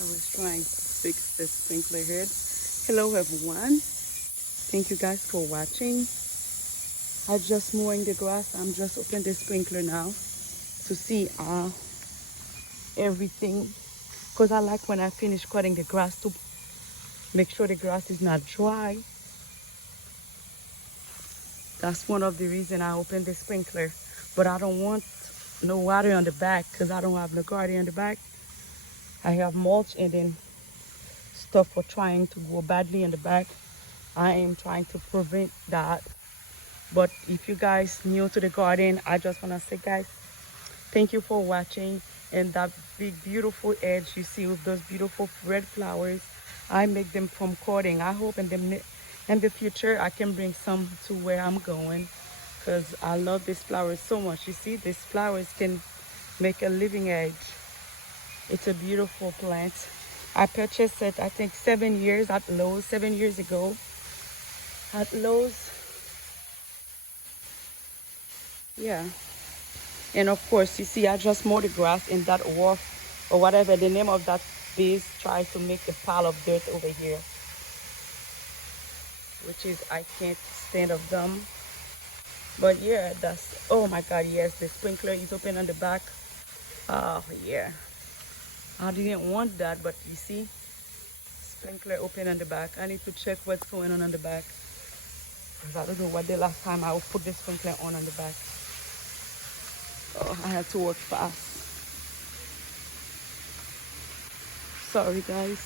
I was trying to fix the sprinkler head. Hello everyone. Thank you guys for watching. I just mowing the grass. I'm just open the sprinkler now to see everything. Because I like when I finish cutting the grass to make sure the grass is not dry. That's one of the reasons I open the sprinkler. But I don't want no water on the back because I don't have no garden on the back. I have mulch and then stuff for trying to grow badly in the back. I am trying to prevent that. But if you guys new to the garden, I just want to say, guys, thank you for watching. And that big beautiful edge you see with those beautiful red flowers, I make them from cutting. I hope in the future I can bring some to where I'm going, because I love these flowers so much. You see, these flowers can make a living edge. It's a beautiful plant. I purchased it, I think 7 years at Lowe's, 7 years ago at Lowe's. Yeah. And of course, you see, I just mow the grass in that wharf or whatever the name of that base, try to make a pile of dirt over here, which is, I can't stand of them. But yeah, that's, oh my God, yes, the sprinkler is open on the back. Oh yeah, I didn't want that, but you see, sprinkler open on the back. I need to check what's going on the back, because I don't know what the last time I will put the sprinkler on the back. Oh, I had to work fast. Sorry guys.